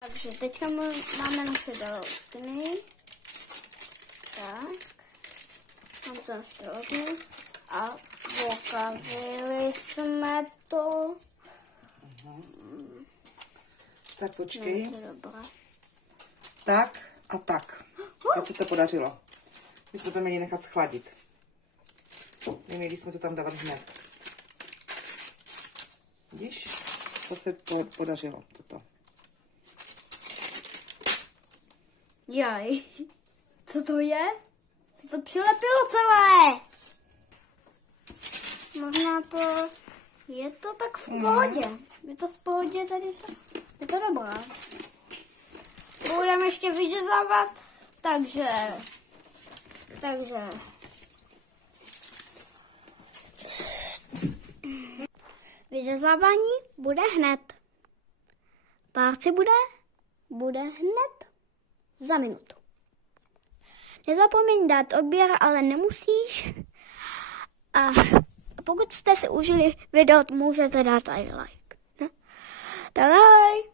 Takže teďka máme naše dolotky. Tak. Mám to ještě hodně. A pokazili jsme to. Tak počkej. Dobré. Tak a tak. Teď se to podařilo. My jsme to měli nechat schladit. Neměli jsme to tam dávat hned. Vidíš? To se podařilo. Toto. Jaj. Co to je? Co to přilepilo celé? Možná to... Je to tak v pohodě. Je to v pohodě, tady to... Je to dobré. Budeme ještě vyřezávat. Takže... Vyřezávání bude hned. Párce bude hned za minutu. Nezapomeň dát odběr, ale nemusíš. A pokud jste si užili video, můžete dát i like. Tak ahoj.